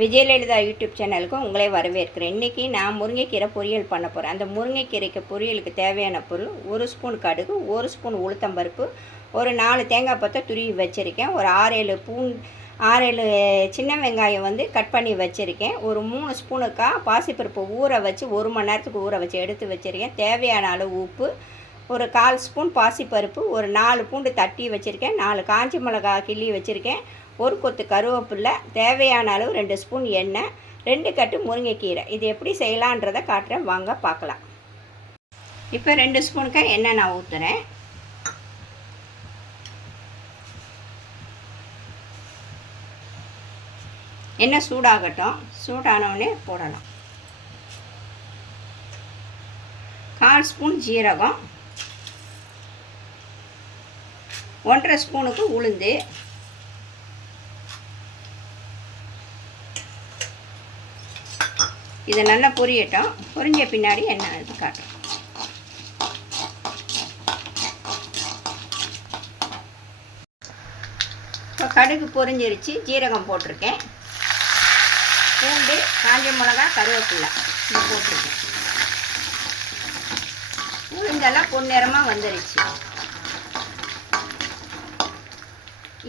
Vijayalalitha YouTube சேனலுக்கு உங்களை வரவேற்கிறேன். இன்றைக்கி நான் முருங்கைக்கீரை பொரியல் பண்ண போகிறேன். அந்த முருங்கைக்கீரைக்கு பொரியலுக்கு தேவையான பொருள் 1 ஸ்பூன் கடுகு, 1 ஸ்பூன் உளுத்தம்பருப்பு, ஒரு 4 தேங்காய் பத்தை துருவி வச்சுருக்கேன். ஒரு 6-7 சின்ன வெங்காயம் கட் பண்ணி வச்சுருக்கேன். ஒரு 3 ஸ்பூனுக்கா பாசிப்பருப்பு ஊற வச்சு 1 மணி நேரத்துக்கு ஊற வச்சு எடுத்து வச்சுருக்கேன். தேவையான அளவு உப்பு, ஒரு 1/4 ஸ்பூன் பாசிப்பருப்பு, ஒரு 4 பூண்டு தட்டி வச்சுருக்கேன், 4 காஞ்சி மிளகா கிள்ளி வச்சுருக்கேன், ஒரு கொத்து கருவேப்பிலை, தேவையான அளவு 2 ஸ்பூன் எண்ணெய், 2 கட்டு முருங்கைக்கீரை. இது எப்படி செய்யலான்றதை காட்டுறேன், வாங்க பார்க்கலாம். இப்போ 2 ஸ்பூனுக்கு எண்ணெய் நான் ஊற்றுறேன். எண்ணெய் சூடாகட்டும். சூடானவுடனே போடலாம். 1/4 ஸ்பூன் ஜீரகம், 1/2 ஸ்பூனுக்கு உளுந்து, இதை நல்லா பொரியட்டும். பொரிஞ்ச பின்னாடி எண்ணெய் இது காட்டுறோம். இப்போ கடுகு பொரிஞ்சிருச்சு, ஜீரகம் போட்டிருக்கேன், பூண்டு, காஞ்ச மிளகா, கருவேப்பிலை இது போட்டிருக்கேன். உளுந்தெல்லாம் பொன்னிறமாக வந்துருச்சு.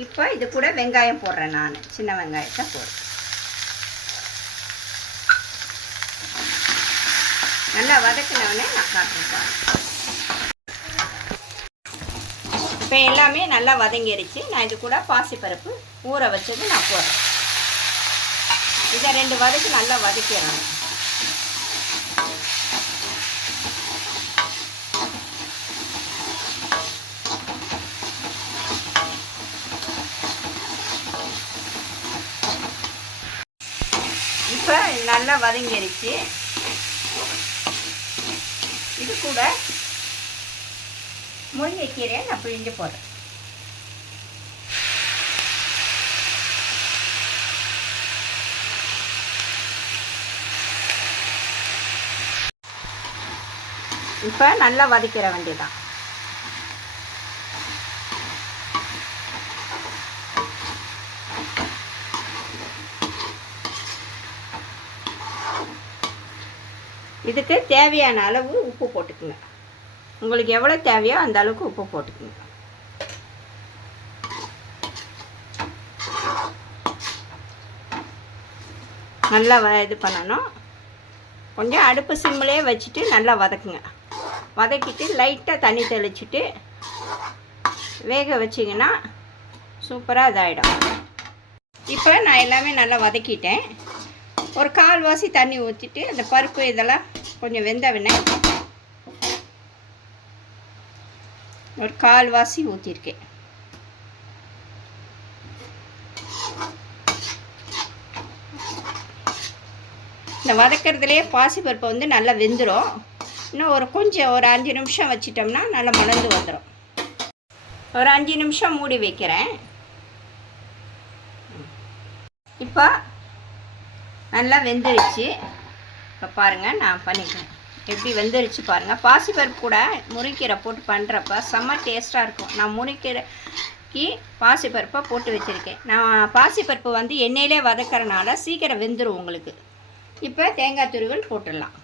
இப்போ இது கூட வெங்காயம் போடுறேன். நான் சின்ன வெங்காயத்தை போடுறேன். நல்லா வதக்கினோடனே நான் காட்டுறேன். இப்போ எல்லாமே நல்லா வதங்கிடுச்சு. நான் இது கூட பாசிப்பருப்பு ஊற வச்சது நான் போடுறேன். இதை 2 வதக்கி நல்லா வதக்கிடணும். இப்போ நல்லா வதங்கிடுச்சு. இது கூட முருங்கைக்கீரையை நான் பிழிஞ்சு போடுறேன். இப்போ நல்லா வதக்கிற வேண்டியதான். இதுக்கு தேவையான அளவு உப்பு போட்டுக்குங்க. உங்களுக்கு எவ்வளோ தேவையோ அந்த அளவுக்கு உப்பு போட்டுக்குங்க. நல்லா இது பண்ணணும். கொஞ்சம் அடுப்பு சிம்மிலே வச்சுட்டு நல்லா வதக்குங்க. வதக்கிட்டு லைட்டாக தண்ணி தெளிச்சுட்டு வேக வச்சிங்கன்னா சூப்பராக இதாகிடும். இப்போ நான் எல்லாமே நல்லா வதக்கிட்டேன். ஒரு 1/4 வாசி தண்ணி ஊற்றிட்டு அந்த பருப்பு இதெல்லாம் கொஞ்சம் வெந்தவுடனே ஒரு 1/4 வாசி ஊற்றிருக்கேன். இந்த வதக்கிறதுலேயே பாசிப்பருப்பு நல்லா வெந்துடும். இன்னும் ஒரு 5 நிமிஷம் வச்சிட்டோம்னா நல்லா மலர்ந்து வந்துடும். ஒரு 5 நிமிஷம் மூடி வைக்கிறேன். இப்போ நல்லா வெந்துருச்சு. இப்போ பாருங்கள், நான் பண்ணிக்கிறேன் எப்படி வெந்துருச்சு பாருங்கள். பாசிப்பருப்பு கூட முருங்கைக்கீரை போட்டு பண்ணுறப்ப செம்ம டேஸ்ட்டாக இருக்கும். நான் முருங்கைக்கீரைக்கு பாசிப்பருப்பை போட்டு வச்சுருக்கேன். நான் பாசிப்பருப்பு எண்ணெயிலே வதக்கிறனால சீக்கிரம் வெந்துடும் உங்களுக்கு. இப்போ தேங்காய் துருவல் போட்டுடலாம்.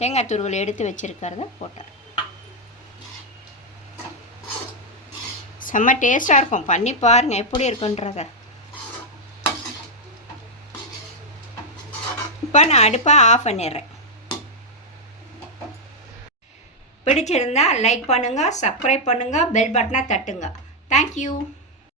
தேங்காய் துருவல் எடுத்து வச்சுருக்கிறத போட்டுறேன். செம்ம டேஸ்ட்டாக இருக்கும். பண்ணி பாருங்கள் எப்படி இருக்குன்றத. இப்போ நான் அடுப்பை ஆஃப் பண்ணிடுறேன். பிடிச்சிருந்தா லைக் பண்ணுங்கள், சப்ஸ்கிரைப் பண்ணுங்கள், பெல் பட்டனை தட்டுங்க. தேங்க்யூ.